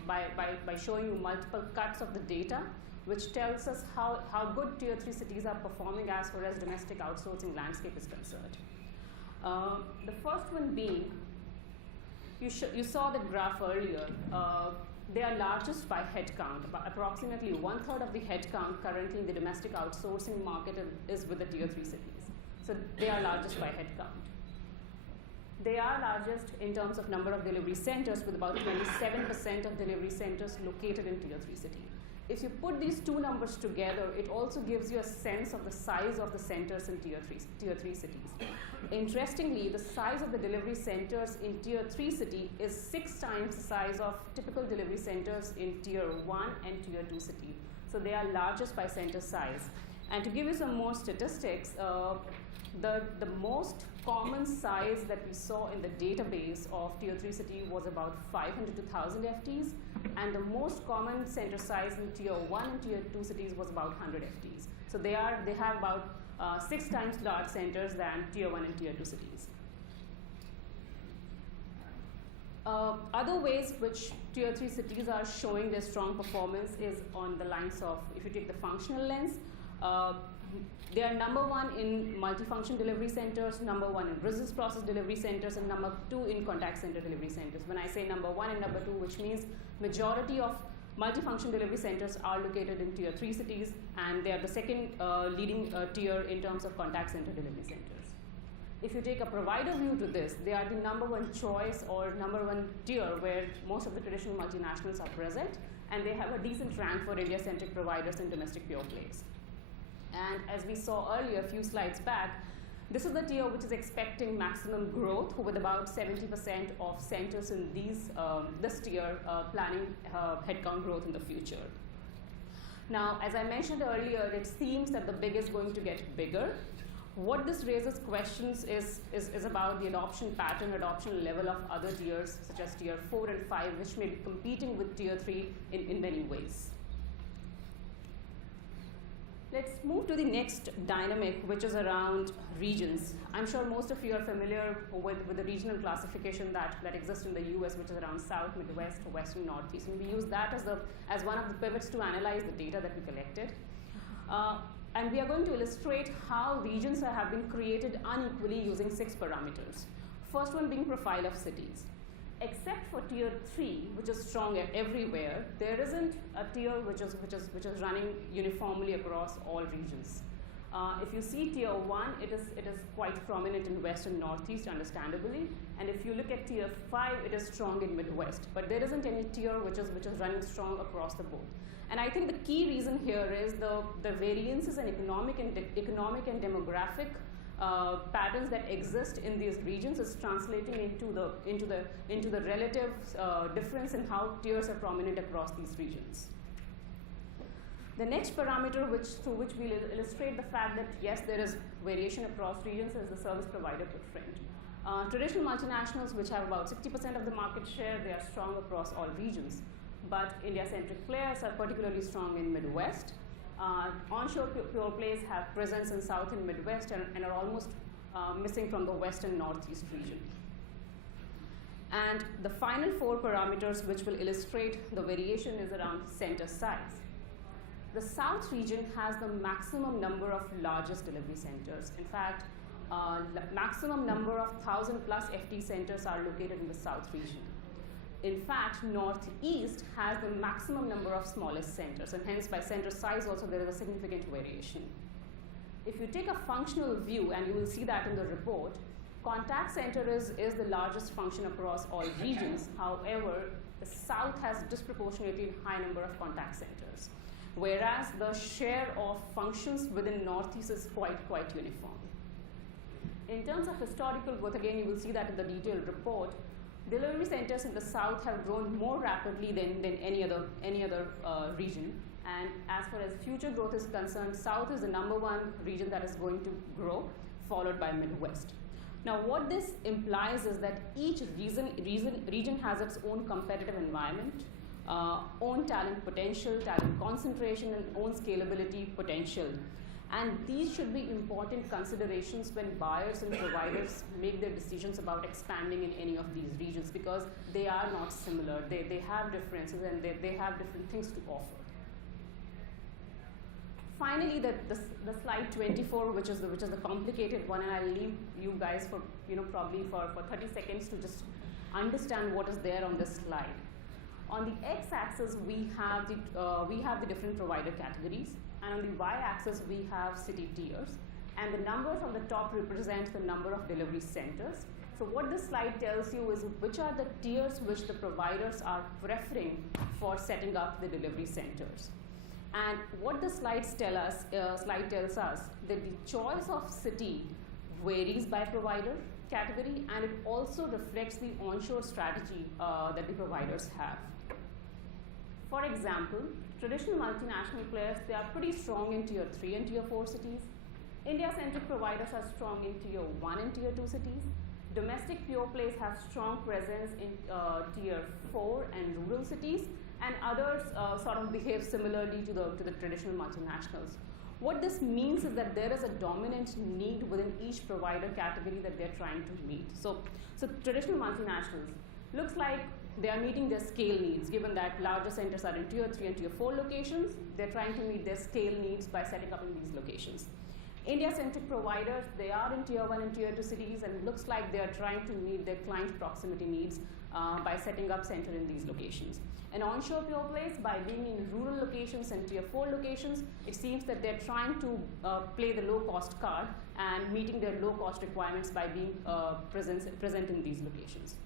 by showing you multiple cuts of the data, which tells us how good tier 3 cities are performing as far as domestic outsourcing landscape is concerned. The first one being, you saw the graph earlier. They are largest by headcount. Approximately 1/3 of the headcount currently in the domestic outsourcing market is with the tier 3 cities. So they are largest by headcount. They are largest in terms of number of delivery centers, with about 27% of delivery centers located in tier 3 cities. If you put these 2 numbers together, it also gives you a sense of the size of the centers in tier 3 cities. Interestingly, the size of the delivery centers in tier 3 city is 6 times the size of typical delivery centers in tier 1 and tier 2 city. So they are largest by center size. And to give you some more statistics, The most common size that we saw in the database of tier 3 city was about 500 to 1,000 FTs, and the most common center size in tier 1 and tier 2 cities was about 100 FTs. So they have about 6 times large centers than tier 1 and tier 2 cities. Other ways which tier 3 cities are showing their strong performance is on the lines of, if you take the functional lens, they are number 1 in multifunction delivery centers, number 1 in business process delivery centers, and number 2 in contact center delivery centers. When I say number 1 and number 2, which means majority of multifunction delivery centers are located in tier 3 cities, and they are the second leading tier in terms of contact center delivery centers. If you take a provider view to this, they are the number 1 choice or number 1 tier where most of the traditional multinationals are present, and they have a decent rank for India-centric providers and domestic pure plays. And as we saw earlier, a few slides back, this is the tier which is expecting maximum growth, with about 70% of centers in this tier planning headcount growth in the future. Now, as I mentioned earlier, it seems that the big is going to get bigger. What this raises questions is about the adoption pattern, adoption level of other tiers, such as tier 4 and 5, which may be competing with tier 3 in many ways. Let's move to the next dynamic, which is around regions. I'm sure most of you are familiar with the regional classification that exists in the US, which is around South, Midwest, West, and Northeast. And we use that as one of the pivots to analyze the data that we collected. And we are going to illustrate how regions have been created unequally using 6 parameters. First one being profile of cities. Except for tier 3, which is strong everywhere, there isn't a tier which is running uniformly across all regions. If you see tier 1, it is quite prominent in West and Northeast, understandably. And if you look at tier 5, it is strong in Midwest. But there isn't any tier which is running strong across the board. And I think the key reason here is the variances in economic and demographic patterns that exist in these regions is translating into the relative difference in how tiers are prominent across these regions. The next parameter through which we'll illustrate the fact that yes, there is variation across regions is the service provider footprint. Traditional multinationals, which have about 60% of the market share, they are strong across all regions. But India-centric players are particularly strong in Midwest. Onshore pure plays have presence in South and Midwest and are almost missing from the West and Northeast region. And the final 4 parameters which will illustrate the variation is around center size. The South region has the maximum number of largest delivery centers. In fact, maximum number of 1,000+ FT centers are located in the South region. In fact, Northeast has the maximum number of smallest centers, and hence by center size also there is a significant variation. If you take a functional view, and you will see that in the report, contact center is the largest function across all regions. However, the South has disproportionately high number of contact centers, whereas the share of functions within Northeast is quite uniform. In terms of historical growth, again, you will see that in the detailed report, delivery centers in the South have grown more rapidly than any other region. And as far as future growth is concerned, South is the number 1 region that is going to grow, followed by Midwest. Now, what this implies is that each region has its own competitive environment, own talent potential, talent concentration, and own scalability potential. And these should be important considerations when buyers and providers make their decisions about expanding in any of these regions, because they are not similar. They have differences, and they have different things to offer. Finally, the slide 24, which is the complicated one, and I'll leave you guys for probably for 30 seconds to just understand what is there on this slide. On the x-axis, we have the different provider categories. And on the y-axis, we have city tiers. And the numbers on the top represent the number of delivery centers. So what this slide tells you is which are the tiers which the providers are preferring for setting up the delivery centers. And what the slide tells us that the choice of city varies by provider category, and it also reflects the onshore strategy that the providers have. For example, traditional multinational players, they are pretty strong in tier 3 and tier 4 cities. India-centric providers are strong in Tier 1 and Tier 2 cities. Domestic pure plays have strong presence in Tier 4 and rural cities, and others sort of behave similarly to the traditional multinationals. What this means is that there is a dominant need within each provider category that they're trying to meet. So traditional multinationals looks like they are meeting their scale needs. Given that larger centers are in Tier 3 and Tier 4 locations, they're trying to meet their scale needs by setting up in these locations. India-centric providers, they are in Tier 1 and Tier 2 cities, and it looks like they are trying to meet their client proximity needs by setting up center in these locations. And onshore pure plays, by being in rural locations and Tier 4 locations, it seems that they're trying to play the low-cost card and meeting their low-cost requirements by being present in these locations.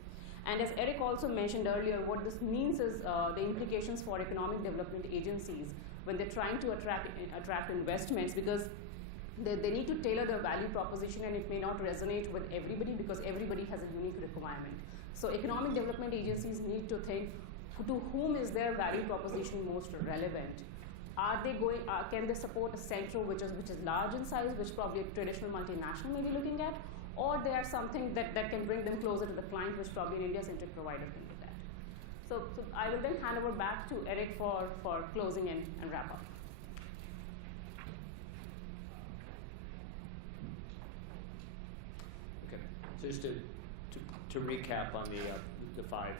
And as Eric also mentioned earlier, what this means is the implications for economic development agencies when they're trying to attract investments, because they need to tailor their value proposition, and it may not resonate with everybody because everybody has a unique requirement. So economic development agencies need to think, to whom is their value proposition most relevant? Are they going? Can they support a center which is large in size, which probably a traditional multinational may be looking at, or they are something that can bring them closer to the client, which probably an India-centric provider can do that. So I will then hand over back to Eric for closing and wrap up. Okay, so just to recap on the five,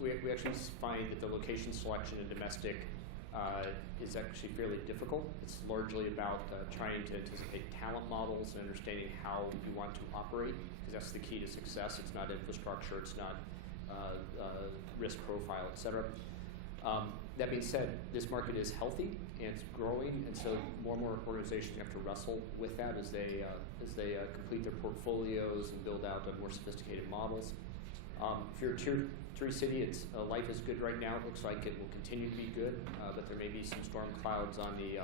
we actually find that the location selection in domestic is actually fairly difficult. It's largely about trying to anticipate talent models and understanding how you want to operate, because that's the key to success. It's not infrastructure, it's not risk profile, et cetera. That being said, this market is healthy and it's growing, and so more and more organizations have to wrestle with that as they complete their portfolios and build out more sophisticated models. If you're a Tier 3 city, life is good right now. It looks like it will continue to be good, but there may be some storm clouds on the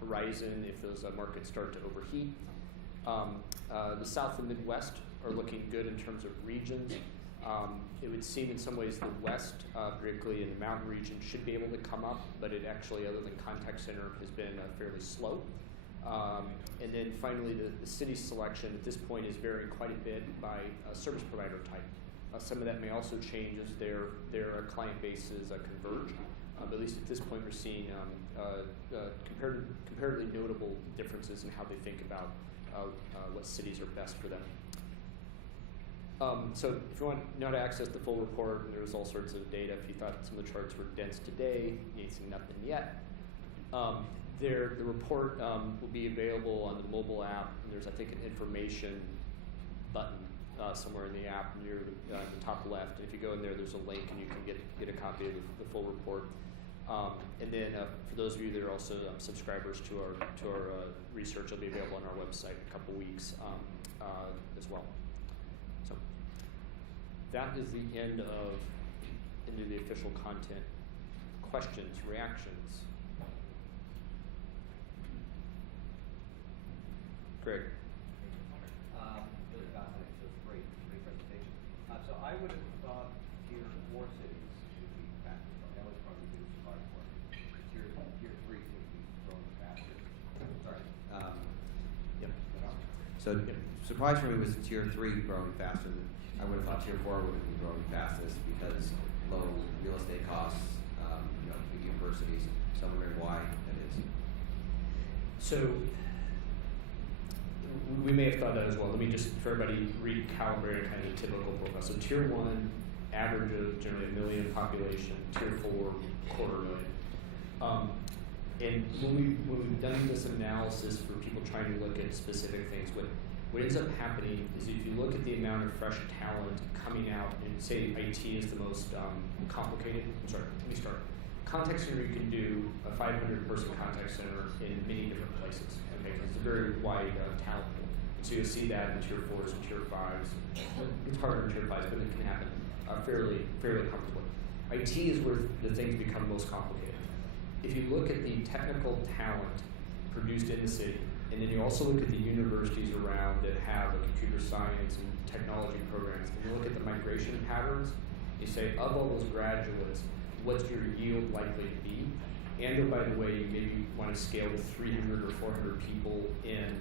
horizon if those markets start to overheat. The South and Midwest are looking good in terms of regions. It would seem in some ways the West, particularly in the mountain region, should be able to come up, but it actually, other than contact center, has been fairly slow. And then finally, the city selection at this point is varying quite a bit by service provider type. Some of that may also change as their client bases converge. But at least at this point, we're seeing comparatively notable differences in how they think about what cities are best for them. So if you want now to access the full report, and there's all sorts of data. If you thought some of the charts were dense today, you ain't seen nothing yet. The report will be available on the mobile app, and there's, I think, an information button somewhere in the app near the top left. And if you go in there, there's a link, and you can get a copy of the full report. And then for those of you that are also subscribers to our research, it'll be available on our website in a couple weeks as well. So that is the end of the official content. Questions, reactions? Greg. Really fascinating. So it's great presentation. So I would have thought Tier 4 cities should be faster. That was probably the biggest part for it. Tier 3 seems to be growing faster. Sorry. Yep. So surprise for me was Tier 3 growing faster. I would have thought Tier 4 would have been growing fastest because low real estate costs, big universities. So I'm wondering why that is. So we may have thought that as well. Let me just, for everybody, recalibrate kind of a typical profile. So Tier 1, average of generally 1 million population. Tier 4, 250,000. And when we've done this analysis for people trying to look at specific things, what ends up happening is if you look at the amount of fresh talent coming out, and say IT is the most complicated. I'm sorry, let me start. Contact center, you can do a 500-person contact center in many different places. Okay, it's a very wide talent pool. So you'll see that in Tier 4s and Tier 5s. It's harder in Tier 5s, but it can happen fairly comfortably. IT is where the things become most complicated. If you look at the technical talent produced in the city, and then you also look at the universities around that have a computer science and technology programs, and you look at the migration patterns, you say, of all those graduates, what's your yield likely to be? And oh, by the way, you maybe want to scale to 300 or 400 people in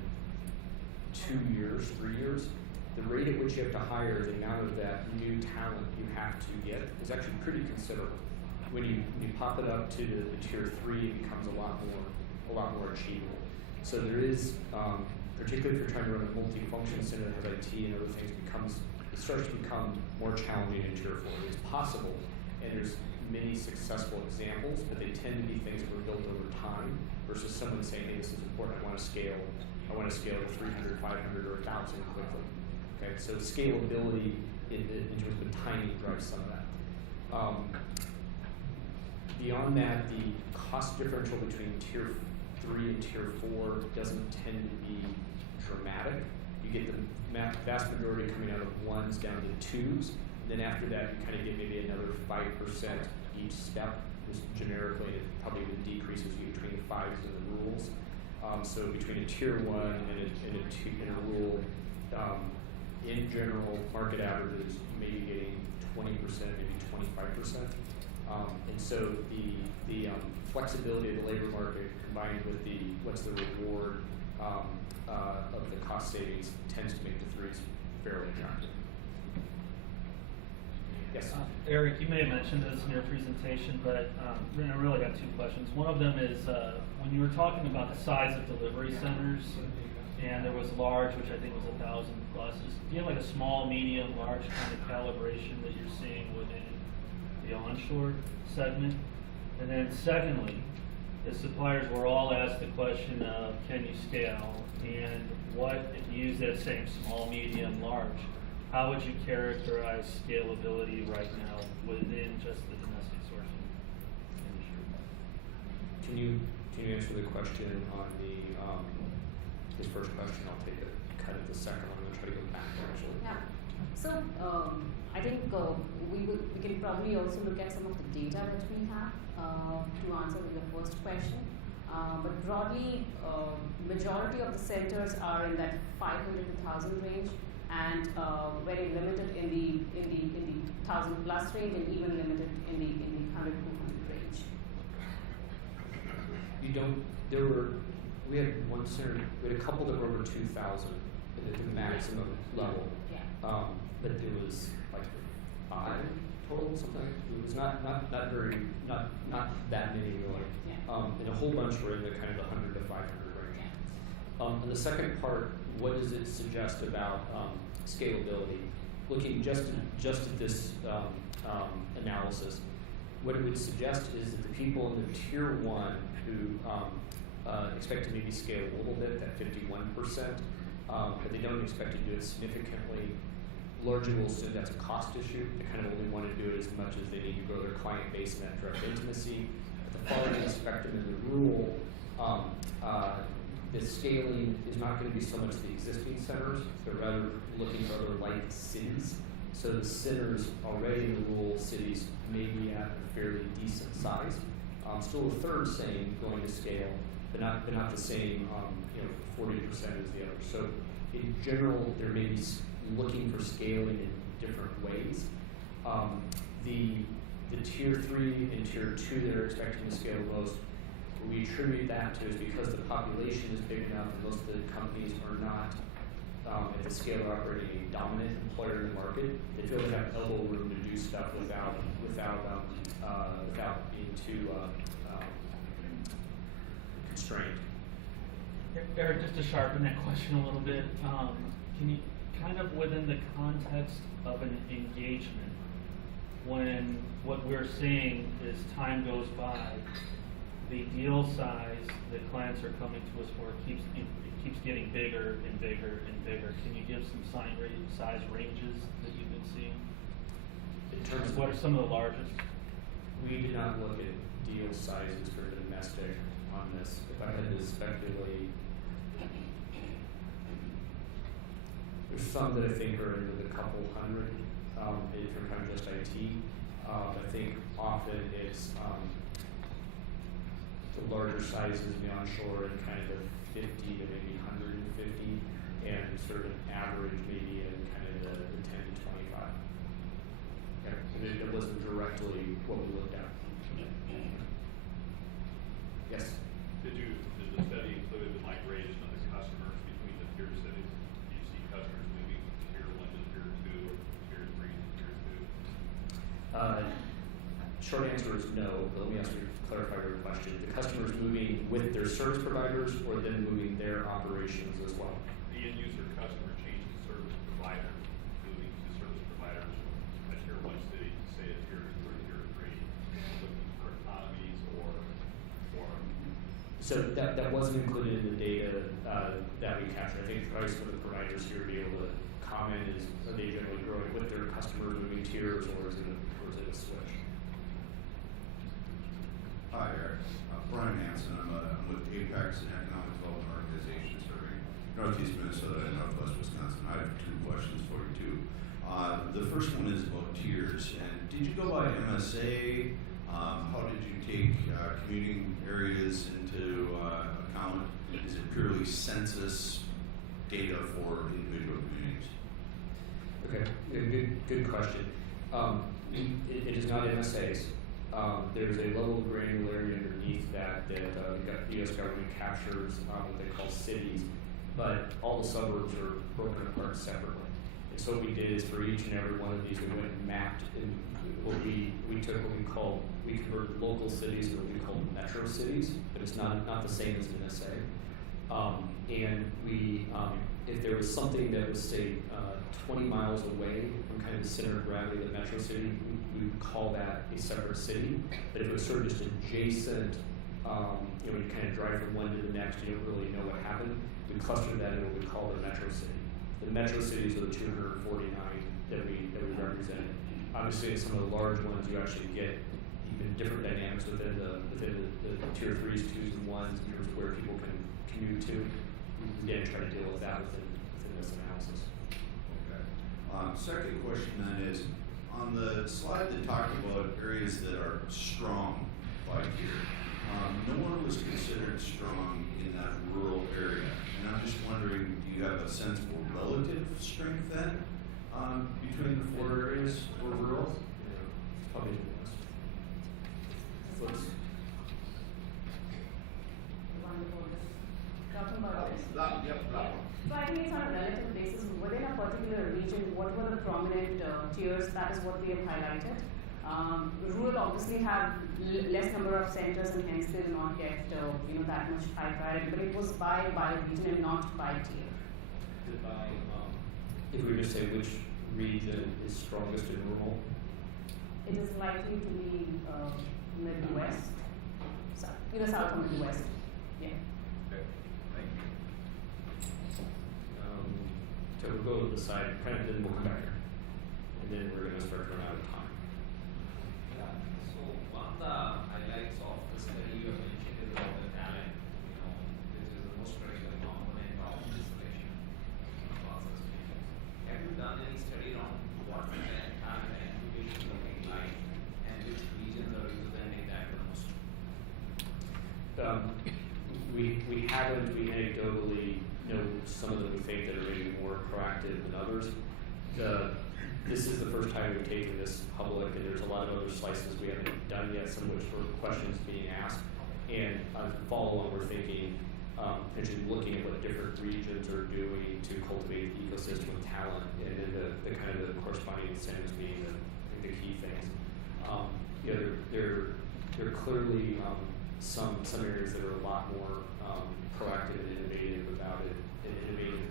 2 years, 3 years, the rate at which you have to hire, the amount of that new talent you have to get is actually pretty considerable. When you pop it up to the tier 3, it becomes a lot more achievable. So there is, particularly if you're trying to run a multi-function center that has IT and other things, it starts to become more challenging in tier 4. It's possible, and there's many successful examples, but they tend to be things that were built over time versus someone saying, hey, this is important, I want to scale to 300, 500, or 1,000 quickly. Okay, so scalability in terms of timing drives some of that. Beyond that, the cost differential between tier 3 and tier 4 doesn't tend to be dramatic. You get the vast majority coming out of 1s down to 2s. Then after that, you kind of get maybe another 5% each step, just generically. It probably decreases you between the 5s and the rules. So between a tier 1 and a rule, in general, market averages, you may be getting 20%, maybe 25%. And so the flexibility of the labor market combined with what's the reward of the cost savings tends to make the 3s fairly attractive. Yes. Eric, you may have mentioned this in your presentation, but I really got 2 questions. One of them is when you were talking about the size of delivery centers, and there was large, which I think was 1,000 plus. Do you have like a small, medium, large kind of calibration that you're seeing within the onshore segment? And then secondly, the suppliers were all asked the question of can you scale, and what, if you use that same small, medium, large, how would you characterize scalability right now within just the domestic sourcing industry? Can you answer the question on his first question? I'll take a cut at the second one. I'm going to try to go back actually. Yeah. So I think we can probably also look at some of the data that we have to answer your first question. But broadly, majority of the centers are in that 500 to 1,000 range, and very limited in the 1,000 plus range, and even limited in the 100 to 200 range. We had one center. We had a couple that were over 2,000 at the maximum level. Yeah. But it was like 5 total, something. It was not that many really. Yeah. And a whole bunch were in the kind of the 100 to 500 range. Yeah. And the second part, what does it suggest about scalability? Looking just at this analysis, what it would suggest is that the people in the tier 1 who expect to maybe scale a little bit, that 51%, but they don't expect to do it significantly. Largely will assume that's a cost issue. They kind of only want to do it as much as they need to grow their client base and that direct intimacy. At the far end of the spectrum in the rural, the scaling is not going to be so much the existing centers, but rather looking for other like cities. So the centers already in the rural cities may be at a fairly decent size. Still a third saying going to scale, but not the same 40% as the others. So in general, there may be looking for scaling in different ways. The tier 3 and tier 2 that are expecting to scale the most, what we attribute that to is because the population is big enough and most of the companies are not at the scale of operating a dominant employer in the market. They feel they have elbow room to do stuff without being too constrained. Eric, just to sharpen that question a little bit, can you kind of within the context of an engagement, when what we're seeing is time goes by, the deal size that clients are coming to us for keeps getting bigger and bigger and bigger. Can you give some size ranges that you've been seeing? In terms of what are some of the largest? We did not look at deal sizes for domestic on this. If I had to speculate, there's some that I think are into the couple hundred, maybe from kind of just IT. I think often it's the larger sizes in the onshore and kind of the 50 to maybe 150, and sort of an average maybe in kind of the 10 to 25. Okay. And it wasn't directly what we looked at. Yes? Did the study include the migration of the customers between the tier cities? customers moving from tier 1 to tier 2 or tier 3 to tier 2? Short answer is no. But let me ask you to clarify your question. The customers moving with their service providers or then moving their operations as well? The end user customer changing service provider, moving to service providers from a tier 1 city to say a tier 2 or tier 3, looking for economies or So that wasn't included in the data that we captured. I think the price for the providers here to be able to comment is, are they generally growing with their customers moving tiers, or is it a switch? Hi, Eric. Brian Hansen. I'm with Apex, an economic development organization serving Northeast Minnesota and Northwest Wisconsin. I have two questions for you, too. The first one is about tiers. And did you go by MSA? How did you take commuting areas into account? Is it purely census data for individual communities? Okay, good question. It is not MSAs. There's a level of granularity underneath that the U.S. government captures what they call cities, but all the suburbs are broken apart separately. And so what we did is for each and every one of these, we went and mapped in what we converted local cities to what we call metro cities, but it's not the same as an MSA. And we, if there was something that was, say, 20 miles away from kind of the center of gravity of the metro city, we would call that a separate city. But if it was sort of just adjacent, you kind of drive from one to the next, you don't really know what happened, we clustered that in what we call the metro city. The metro cities are the 249 that we represented. Obviously, in some of the large ones, you actually get even different dynamics within the tier 3s, 2s, and 1s in terms of where people can commute to. Again, try to deal with that within this analysis. Okay. Second question then is, on the slide that talked about areas that are strong by tier, no one was considered strong in that rural area. And I'm just wondering, do you have a sense for relative strength then between the four areas for rural? Probably the best. Let's Talking about this. Yep, that one. So I think it's on a relative basis. Within a particular region, what were the prominent tiers? That is what we have highlighted. Rural obviously have less number of centers, and hence they do not get that much high priority. But it was by region and not by tier. If we just say which region is strongest in rural, It is likely to be Midwest, south of Midwest. Yeah. Okay. Thank you. so we'll go to the side, kind of, then we'll come back here, and then we're going to start running out of time. Yeah. So one of the highlights of the study you have mentioned is about the talent, which is the most critical component of the selection process. Have you done any study on what the talent acquisition looking like and which regions are representing that the most? We haven't. We anecdotally know some of them we think that are maybe more proactive than others. This is the first time we've taken this public, and there's a lot of other slices we haven't done yet, some of which were questions being asked. And on follow-on, we're thinking, potentially looking at what different regions are doing to cultivate the ecosystem of talent, and then the kind of the corresponding incentives being the key things. There are clearly some areas that are a lot more proactive and innovative about being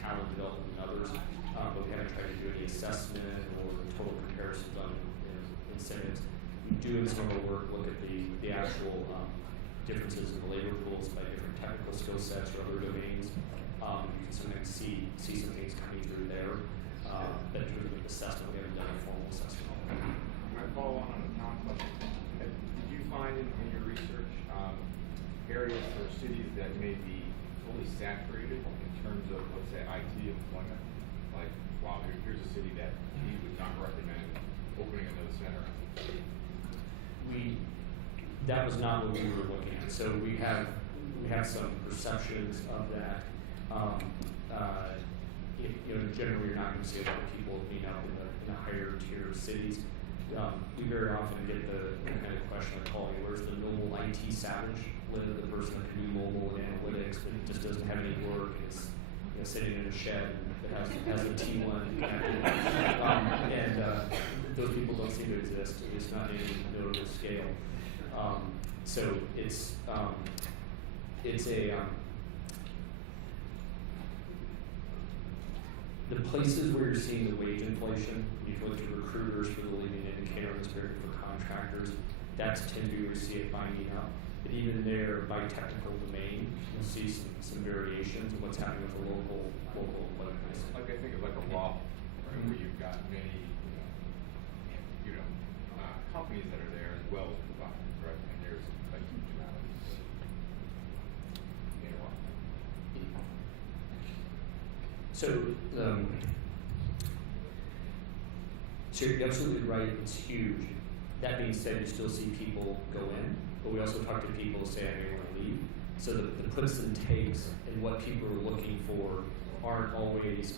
talent development than others. But we haven't tried to do any assessment or total comparisons on incentives. We do in some of our work look at the actual differences in the labor pools by different technical skill sets or other domains. You can sometimes see some things coming through there. But in terms of assessment, we haven't done a formal assessment. My follow on a non-question. Did you find in your research areas or cities that may be fully saturated in terms of, let's say, IT employment? Like, wow, here's a city that we would not recommend opening another center. That was not what we were looking at. So we have some perceptions of that. Generally, you're not going to see a lot of people being out in the higher tier cities. We very often get the kind of question of calling, where's the normal IT savage live, the person that can do mobile and analytics, but it just doesn't have any work, and it's sitting in a shed that has a T1 connected. And those people don't seem to exist, at least not in any notable scale. So it's the places where you're seeing the wage inflation, you can look at recruiters for the leading indicator on this period for contractors, that's tend to be where you see it binding up. But even there, by technical domain, you'll see some variations in what's happening with the local employment. Like I think of like a law firm where you've got many, companies that are there as well as providers, right? And there's a huge amount of So you're absolutely right, it's huge. That being said, you still see people go in, but we also talk to people who say, I may want to leave. So the puts and takes and what people are looking for aren't always,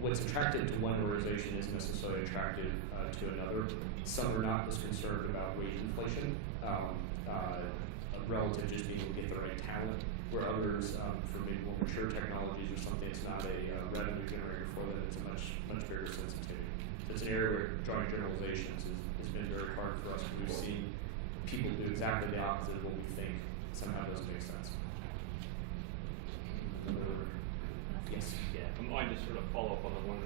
what's attractive to one organization isn't necessarily attractive to another. Some are not as concerned about wage inflation, relative to just being able to get the right talent, where others, for maybe more mature technologies or something, it's not a revenue generator for them, it's a much bigger sensitivity. So it's an area where drawing generalizations has been very hard for us. We've seen people do exactly the opposite of what we think somehow doesn't make sense. Yes. Yeah, I might just sort of follow up on the one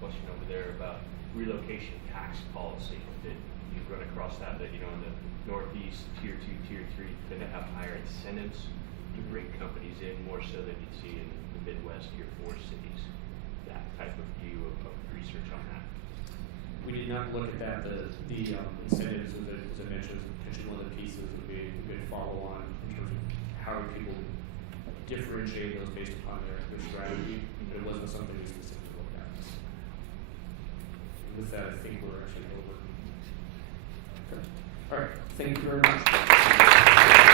question over there about relocation tax policy. That you've run across that in the Northeast, Tier 2, Tier 3 tend to have higher incentives to bring companies in more so than you'd see in the Midwest, Tier 4 cities. That type of view of research on that. We did not look at that. The incentives, as I mentioned, is potentially one of the pieces that would be a good follow-on in terms of how people differentiate those based upon their strategy, but it wasn't something we specifically looked at. And with that, I think we're actually over. Okay. All right. Thank you very much.